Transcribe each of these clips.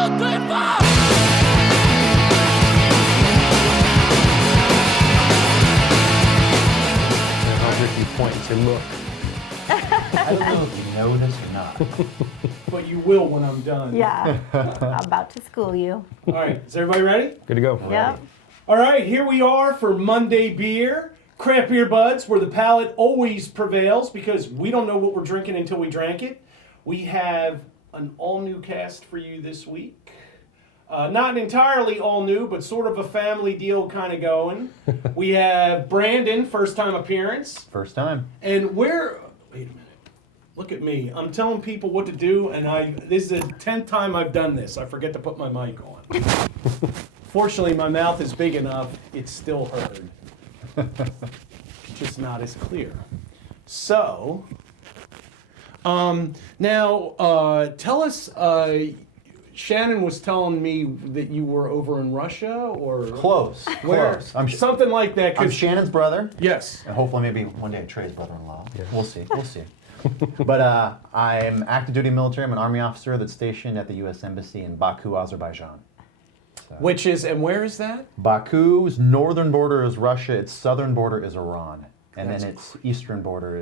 You point and say, look. I don't know if you know this or not. But you will when I'm done. Yeah, I'm about to school you. All right, is everybody ready? Good to go. Yep. All right, here we are for Monday Beer. Craft Beer Budz, where the palate always prevails because we don't know what we're drinking until we drank it. We have an all-new cast for you this week. Not entirely all new, but sort of a family deal kind of going. We have Brandon, first time appearance. First time. And wait a minute. Look at me. I'm telling people what to do, and this is the 10th time I've done this. I forget to put my mic on. Fortunately, my mouth is big enough, it's still heard. Just not as clear. So, now, tell us, Shannon was telling me that you were over in Russia, or Close. where? Close. Something like that. I'm Shannon's brother. Yes. And hopefully maybe one day Trey's brother-in-law. Yeah. We'll see. We'll see. But I'm active duty military. I'm an Army officer that's stationed at the U.S. Embassy in Baku, Azerbaijan. So. Which is, and where is that? Baku's northern border is Russia. Its southern border is Iran. And That's then its eastern border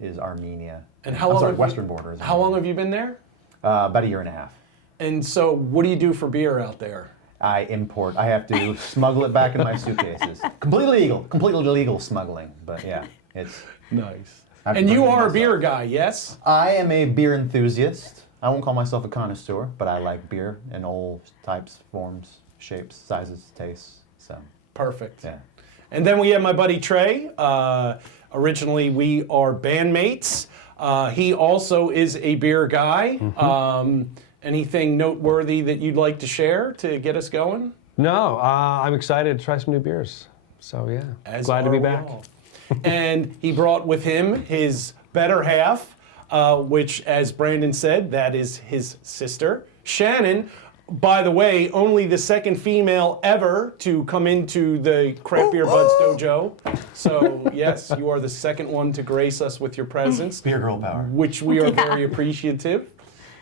is Armenia. And how long? Western border is How long have you been there? About a year and a half. And so, what do you do for beer out there? I import. I have to smuggle it back in my suitcases. Completely legal smuggling. But yeah, it's nice. And you are a beer guy, yes? I am a beer enthusiast. I won't call myself a connoisseur, but I like beer in all types, forms, shapes, sizes, tastes. So perfect. Yeah. And then we have my buddy Trey. Originally, we are bandmates. He also is a beer guy. Mm-hmm. Anything noteworthy that you'd like to share to get us going? No, I'm excited to try some new beers. So yeah, glad to be back. And he brought with him his better half, which, as Brandon said, that is his sister, Shannon. By the way, only the second female ever to come into the Craft Beer Budz dojo. So yes, you are the second one to grace us with your presence. Beer girl power. Which we are very appreciative.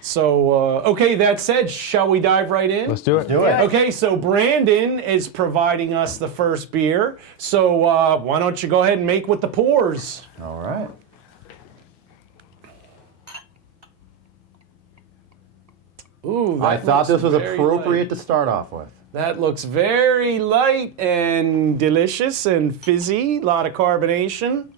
So, okay, that said, shall we dive right in? Let's do it. Let's do it. Okay, so Brandon is providing us the first beer. So why don't you go ahead and make with the pours? All right. Ooh, I thought this was very appropriate light. to start off with. That looks very light and delicious and fizzy. A lot of carbonation.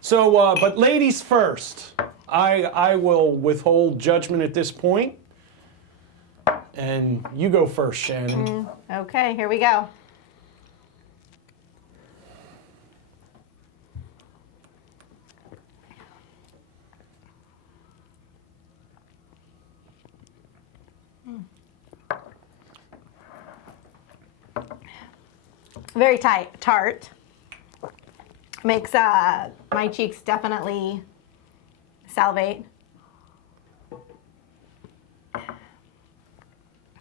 So, but ladies first. I will withhold judgment at this point. And you go first, Shannon. Okay, here we go. Very tart. Makes my cheeks definitely salivate.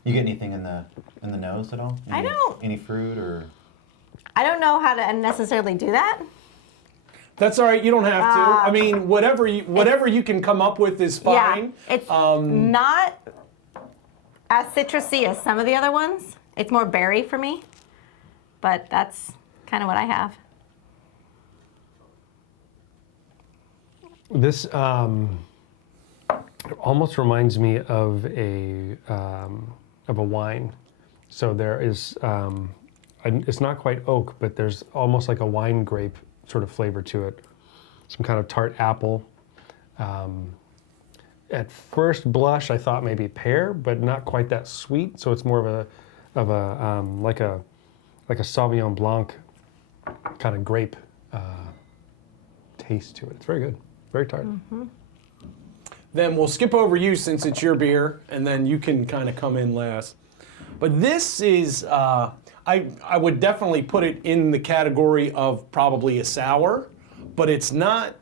You get anything in the nose at all? I don't. Any fruit or? I don't know how to necessarily do that. That's all right. You don't have to. I mean, whatever you can come up with is fine. Yeah, it's not as citrusy as some of the other ones. It's more berry for me, but that's kind of what I have. This almost reminds me of a wine. So there is, it's not quite oak, but there's almost like a wine grape sort of flavor to it. Some kind of tart apple. At first blush, I thought maybe pear, but not quite that sweet. So it's more of a like a Sauvignon Blanc kind of grape taste to it. It's very good. Very tart. Mm-hmm. Then we'll skip over you since it's your beer, and then you can kind of come in last. But this is, I would definitely put it in the category of probably a sour, but it's not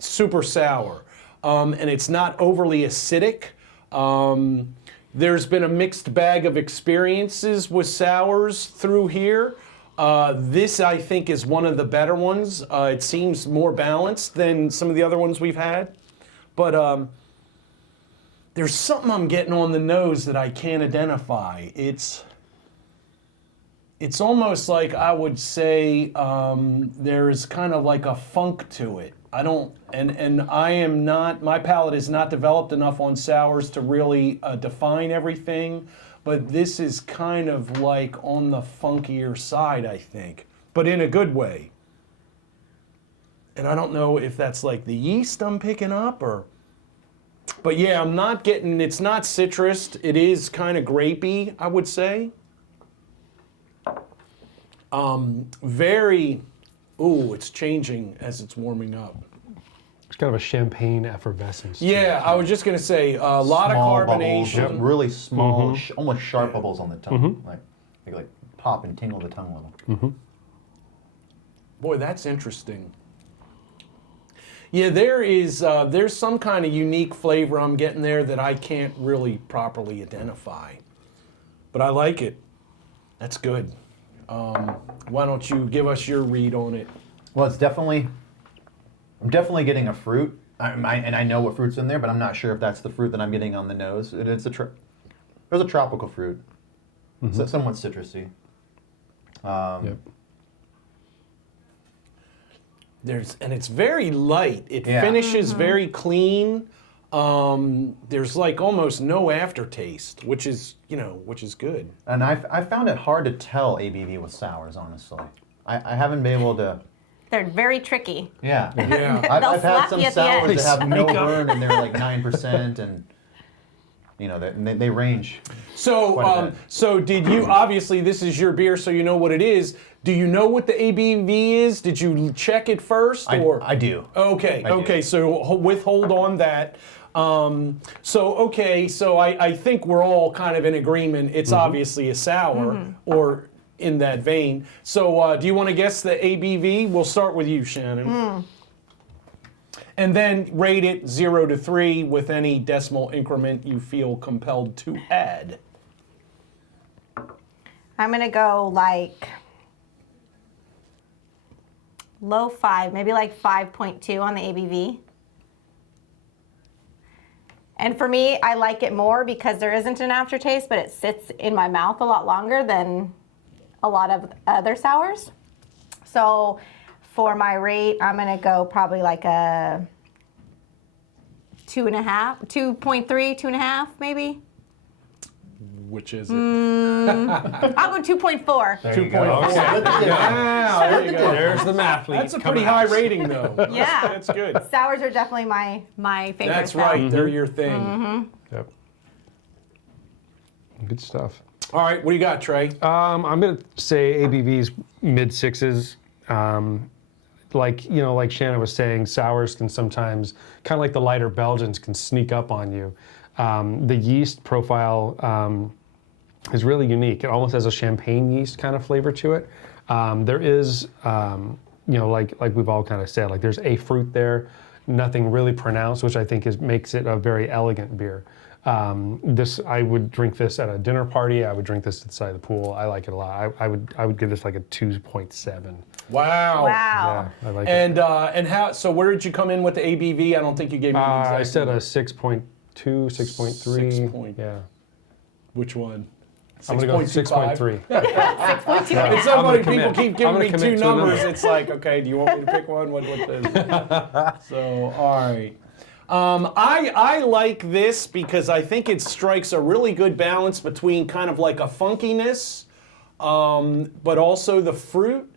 super sour, and it's not overly acidic. There's been a mixed bag of experiences with sours through here. This, I think, is one of the better ones. It seems more balanced than some of the other ones we've had. But there's something I'm getting on the nose that I can't identify. It's almost like I would say there's kind of like a funk to it. I don't, and I am not, my palate is not developed enough on sours to really define everything, but this is kind of like on the funkier side, I think, but in a good way. And I don't know if that's like the yeast I'm picking up or, but yeah, I'm not getting, it's not citrused. It is kind of grapey, I would say. Very, ooh, it's changing as it's warming up. It's kind of a champagne effervescence. Yeah, I was just going to say, a lot Small of carbonation. bubbles, really small, almost sharp bubbles on the tongue. Like pop and tingle the tongue a little. Boy, that's interesting. Yeah, there's some kind of unique flavor I'm getting there that I can't really properly identify. But I like it. That's good. Why don't you give us your read on it? Well, I'm definitely getting a fruit, and I know what fruit's in there, but I'm not sure if that's the fruit that I'm getting on the nose. There's a tropical fruit, so somewhat citrusy. Yep. And it's very light. It finishes very clean. There's like almost no aftertaste, which is good. And I found it hard to tell ABV with sours, honestly. I haven't been able to. They're very tricky. Yeah. Yeah. They'll I've had slap some you at the sours end. that have no burn and they're like 9%, and they range. So, Quite a bit. so did you? Obviously, this is your beer, so you know what it is. Do you know what the ABV is? Did you check it first, or I do. Okay, I do. okay. So withhold on that. So I think we're all kind of in agreement. It's obviously a sour, or in that vein. So do you want to guess the ABV? We'll start with you, Shannon. And then rate it 0 to 3 with any decimal increment you feel compelled to add. I'm going to go like low 5, maybe like 5.2 on the ABV. And for me, I like it more because there isn't an aftertaste, but it sits in my mouth a lot longer than a lot of other sours. So for my rate, I'm going to go probably like a 2.5, 2.3, 2.5 maybe. Which is it? I'll go 2.4. There you go. Okay. Wow, There you go. There's the mathlete. That's a coming pretty out. high rating, though. Yeah. That's good. Sours are definitely my favorite. That's though. right. They're your thing. Yep. Good stuff. All right. What do you got, Trey? I'm gonna say ABV's mid 6s. Like Shannon was saying, sours can sometimes, kind of like the lighter Belgians, can sneak up on you. The yeast profile is really unique. It almost has a champagne yeast kind of flavor to it. There is, like we've all kind of said, like there's a fruit there, nothing really pronounced, which I think makes it a very elegant beer. I would drink this at a dinner party. I would drink this at the side of the pool. I like it a lot. I would give this like a 2.7. Wow. Wow. Yeah, I like it. And how? So where did you come in with the ABV? I don't think you gave me the exact. I said a 6.2, 6.3. 6 point. Yeah. Which one? I'm gonna go 6.3. 6.2. It's so I'm funny. gonna commit. People keep I'm giving gonna me commit two to a number. numbers. It's like, okay, do you want me to pick one? What is it? So, all right. I like this because I think it strikes a really good balance between kind of like a funkiness, but also the fruit.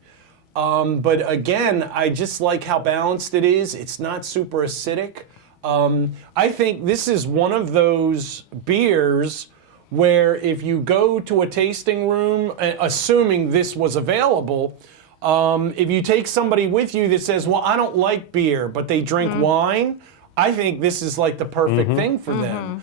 But again, I just like how balanced it is. It's not super acidic. I think this is one of those beers where if you go to a tasting room, assuming this was available, if you take somebody with you that says, well, I don't like beer, but they drink wine, I think this is like the perfect thing for them.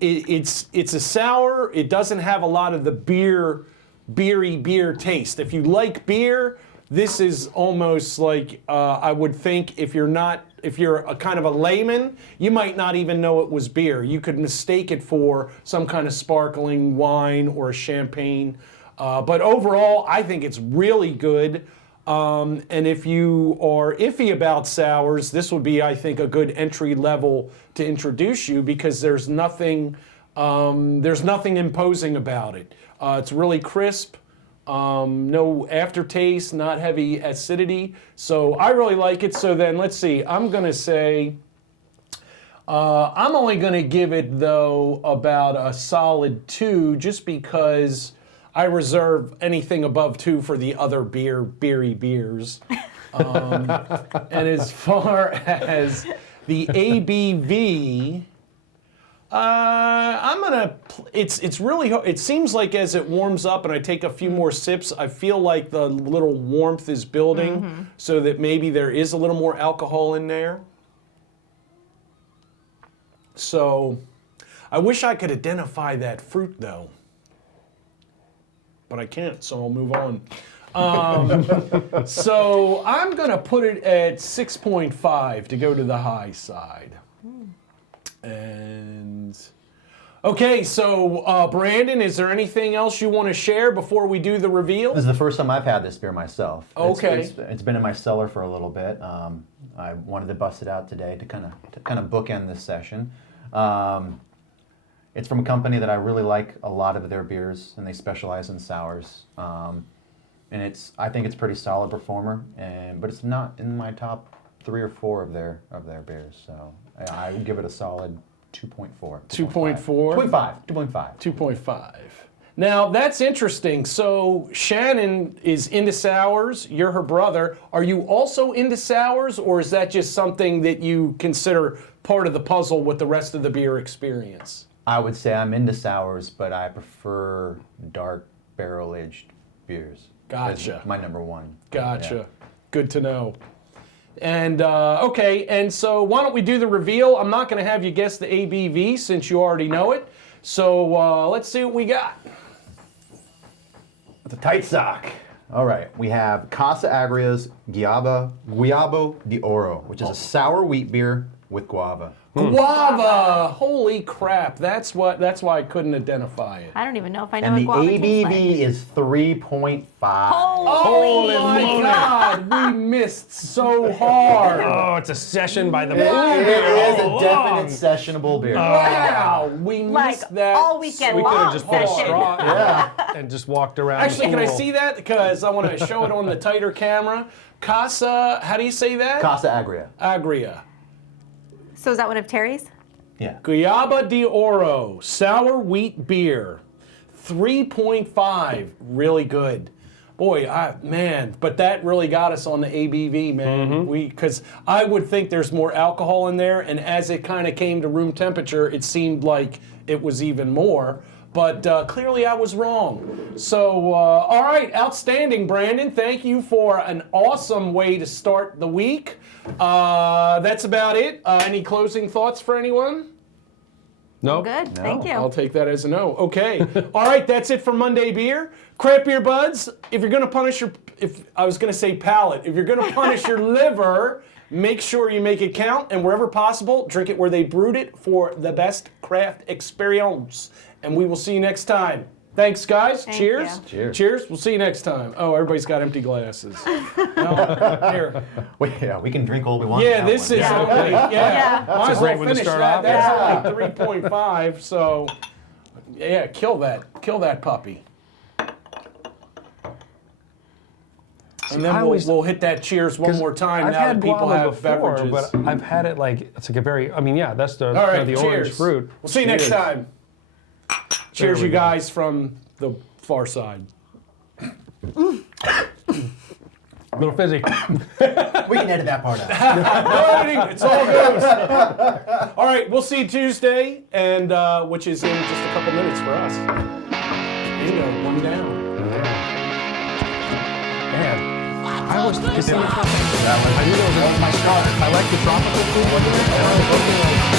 It's a sour. It doesn't have a lot of the beery beer taste. If you like beer, this is almost like I would think if you're a kind of a layman, you might not even know it was beer. You could mistake it for some kind of sparkling wine or a champagne. But overall, I think it's really good. And if you are iffy about sours, this would be, I think, a good entry level to introduce you because there's nothing imposing about it. It's really crisp, no aftertaste, not heavy acidity. So I really like it. So then let's see, I'm gonna say, I'm only gonna give it though about a solid 2 just because I reserve anything above 2 for the other beery beers. And as far as the ABV, I'm gonna. It's really. It seems like as it warms up and I take a few more sips, I feel like the little warmth is building, so that maybe there is a little more alcohol in there. So, I wish I could identify that fruit though. But I can't, so I'll move on. So I'm going to put it at 6.5 to go to the high side. And okay, so Brandon, is there anything else you want to share before we do the reveal? This is the first time I've had this beer myself. Okay. It's been in my cellar for a little bit. I wanted to bust it out today to kind of bookend this session. It's from a company that I really like a lot of their beers, and they specialize in sours. And I think it's a pretty solid performer, but it's not in my top 3 or 4 of their beers. So I would give it a solid 2.4. 2.4? 2.5. 2.5. Now, that's interesting. So Shannon is into sours. You're her brother. Are you also into sours, or is that just something that you consider part of the puzzle with the rest of the beer experience? I would say I'm into sours, but I prefer dark barrel-aged beers. Gotcha. As my number 1. Gotcha. Yeah. Good to know. And okay, and so why don't we do the reveal? I'm not going to have you guess the ABV since you already know it. So let's see what we got. It's a tight sock. All right, we have Casa Agria's Guayabo de Oro, which is a sour wheat beer with guava. Guava! Holy crap! That's why I couldn't identify it. I don't even know if I know And the what guava tastes ABV like. is 3.5. Oh my God! We missed so hard. Oh, it's a session by the It is a Oh, definite sessionable beer. Wow! We Like missed that. all weekend We could long have just put a session. straw in Yeah. and just walked around. Actually, the can I pool. see that? Because I want to show it on the tighter camera. Casa, how do you say that? Casa Agria. Agria. So is that one of Terry's? Yeah. Guayaba de Oro, sour wheat beer. 3.5, really good. Boy, but that really got us on the ABV, man. Because I would think there's more alcohol in there, and as it kind of came to room temperature, it seemed like it was even more. But clearly I was wrong. So, all right, outstanding, Brandon. Thank you for an awesome way to start the week. That's about it. Any closing thoughts for anyone? Nope. Good, thank you. I'll take that as a no. Okay. All right, that's it for Monday Beer. Craft Beer Buds, if you're going to punish I was going to say palate, if you're going to punish your liver, make sure you make it count, and wherever possible, drink it where they brewed it for the best craft experience. And we will see you next time. Thanks, guys. Thank Cheers. you. Cheers. Cheers. We'll see you next time. Oh, everybody's got empty glasses. No, here. We can drink all we want. Yeah, in that this one. is only, Yeah. Might as a great well one to finish start that. off. That's only 3.5, so yeah, kill that puppy. And then we'll hit that cheers one 'Cause more time I've now had that people guava have before, beverages. but I've had it like it's like a very. I mean, yeah, that's the All kind right, of the cheers. orange fruit. We'll see you next Cheers. time. Cheers, we you go. guys from the far side. A little fizzy. We can edit that part out. No editing, it's all goes. All right, we'll see you Tuesday, and which is in just a couple minutes for us. Bingo, one down. Man, I always think it's That was my starter. I like the tropical food. Wasn't it?